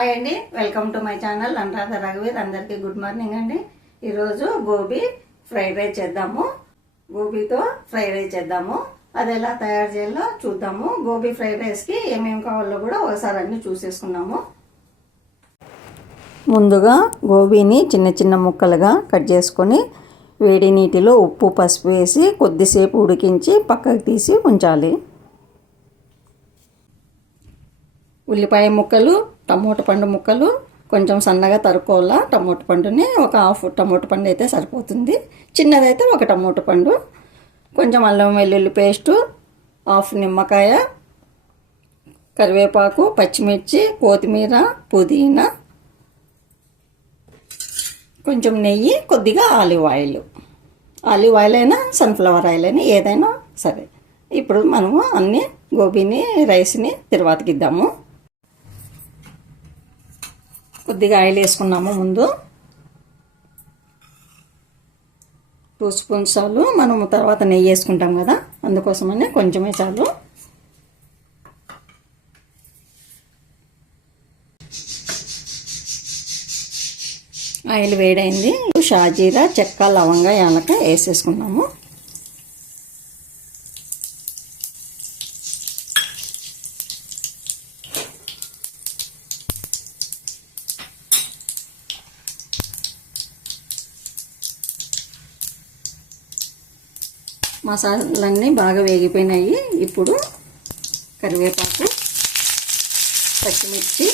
Hi అండి. Welcome to my channel. Anuradha రఘువీర్ అందరికీ good morning అండి. ఈరోజు గోబీ ఫ్రైడ్ రైస్ చేద్దాము. గోబీతో ఫ్రైడ్ రైస్ చేద్దాము. అది ఎలా తయారు చేయాలో చూద్దాము. గోబీ ఫ్రైడ్ రైస్కి ఏమేమి కావాలో కూడా ఒకసారి అన్ని చూసేసుకున్నాము ముందుగా గోబీని చిన్న చిన్న ముక్కలుగా కట్ చేసుకొని వేడి నీటిలో ఉప్పు పసుపు వేసి కొద్దిసేపు ఉడికించి పక్కకు తీసి ఉంచాలి. ఉల్లిపాయ ముక్కలు టమోటా పండు ముక్కలు కొంచెం సన్నగా తరుక్కోవాలా. టమోటా పండుని ఒక హాఫ్ టమోటా పండు అయితే సరిపోతుంది. చిన్నదైతే ఒక టమోటా పండు. కొంచెం అల్లం వెల్లుల్లి పేస్టు హాఫ్ నిమ్మకాయ కరివేపాకు పచ్చిమిర్చి కొత్తిమీర పుదీనా కొంచెం నెయ్యి కొద్దిగా ఆలివ్ ఆయిల్. ఆలివ్ ఆయిల్ అయినా సన్ఫ్లవర్ ఆయిల్ అయినా ఏదైనా సరే. ఇప్పుడు మనము అన్నీ గోబీని రైస్ని తర్వాతకిద్దాము కొద్దిగా ఆయిల్ వేసుకున్నాము ముందు. టూ స్పూన్స్ చాలు. మనము తర్వాత నెయ్యి వేసుకుంటాం కదా అందుకోసమని కొంచెమే చాలు. ఆయిల్ వేడైంది. షాజీరా చెక్క లవంగా యాలక వేసేసుకున్నాము. మసాలాలన్నీ బాగా వేగిపోయినాయి. ఇప్పుడు కరివేపాకు పచ్చిమిర్చి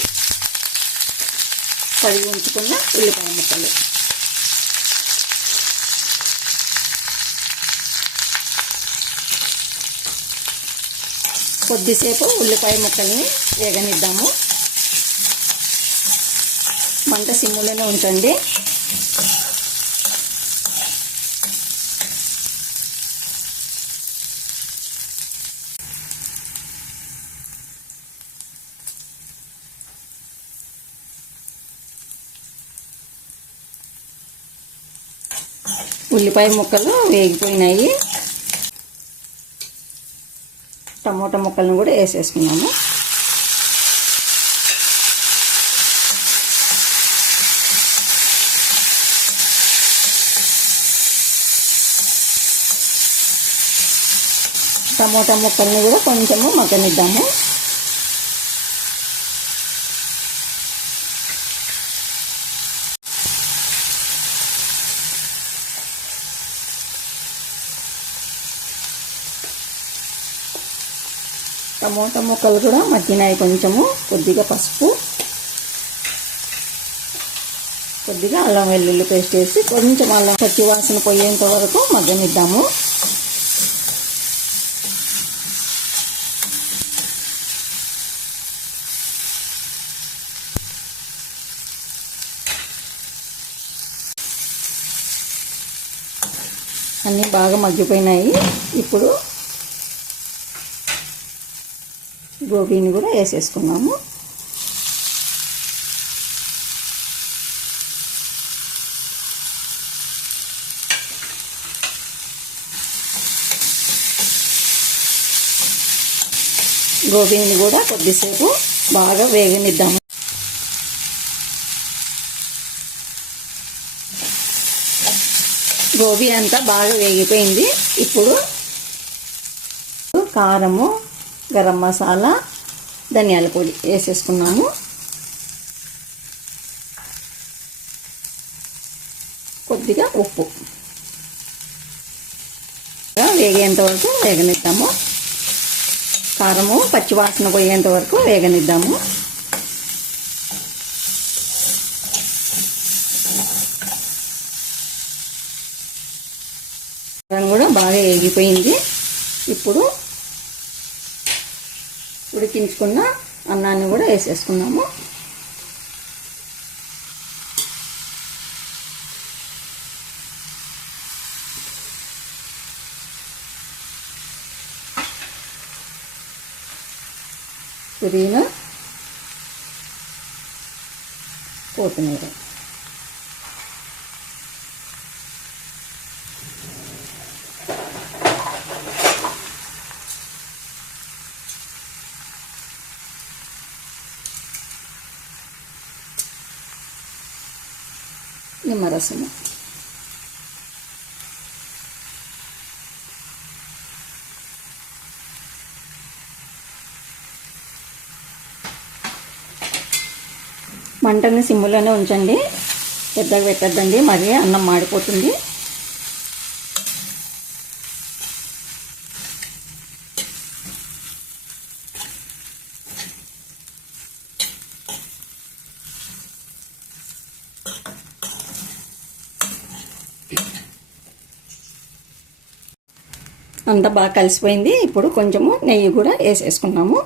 కడిగి ఉంచుకున్న ఉల్లిపాయ ముక్కలు. కొద్దిసేపు ఉల్లిపాయ ముక్కల్ని వేగనిద్దాము. మంట సిమ్ములోనే ఉంచండి. ఉల్లిపాయ ముక్కలు వేగిపోయినాయి. టమోటా ముక్కలను కూడా వేసేసుకున్నాము. టమోటా ముక్కల్ని కూడా కొంచెము మగ్గనిద్దాము. టమోటా ముక్కలు కూడా మగ్గినాయి కొంచెము. కొద్దిగా పసుపు. కొద్దిగా అల్లం వెల్లుల్లి పేస్ట్ వేసి కొంచెం అల్లం పచ్చి వాసన పోయేంత వరకు మగ్గనిద్దాము. అన్నీ బాగా మగ్గిపోయినాయి. ఇప్పుడు గోబీని కూడా వేసేసుకున్నాము. గోబీని కూడా కొద్దిసేపు బాగా వేగనిద్దాము. గోబీ అంతా బాగా వేగిపోయింది. ఇప్పుడు కారము గరం మసాలా ధనియాల పొడి వేసేసుకున్నాము. కొద్దిగా ఉప్పు. వేగేంత వరకు వేగనిద్దాము. కారము పచ్చివాసన పోయేంత వరకు వేగనిద్దాము. కారం కూడా బాగా వేగిపోయింది. ఇప్పుడు ఉడికించుకున్న అన్నాన్ని కూడా వేసేసుకున్నాము. పుదీనా కొత్తిమీర. నిమ్మరసము. మంటని సిమ్ములోనే ఉంచండి. పెద్దగా పెట్టద్దండి. మరి అన్నం మాడిపోతుంది. అంతా బాగా కలిసిపోయింది. ఇప్పుడు కొంచెము నెయ్యి కూడా వేసేసుకున్నాము.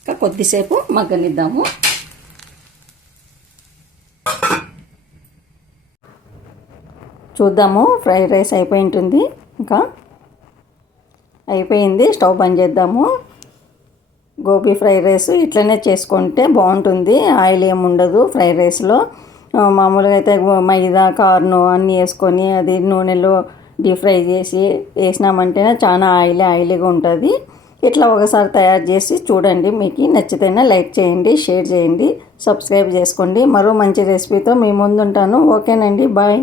ఇంకా కొద్దిసేపు మగ్గనిద్దాము. చూద్దాము. ఫ్రైడ్ రైస్ అయిపోయి ఉంటుంది ఇంకా అయిపోయింది. స్టవ్ బంద్ చేద్దాము. గోబీ ఫ్రైడ్ రైస్ ఇట్లనే చేసుకుంటే బాగుంటుంది. ఆయిల్ ఏమి ఉండదు ఫ్రైడ్ రైస్లో. మామూలుగా అయితే మైదా కార్ను అన్నీ వేసుకొని అది నూనెలో డీప్ ఫ్రై చేసి వేసినామంటే చాలా ఆయిల్ ఆయిలీగా ఉంటుంది. ఇట్లా ఒకసారి తయారు చేసి చూడండి. మీకు నచ్చితేనే లైక్ చేయండి షేర్ చేయండి సబ్స్క్రైబ్ చేసుకోండి. మరో మంచి రెసిపీతో మీ ముందుంటాను. ఓకేనండి. బాయ్.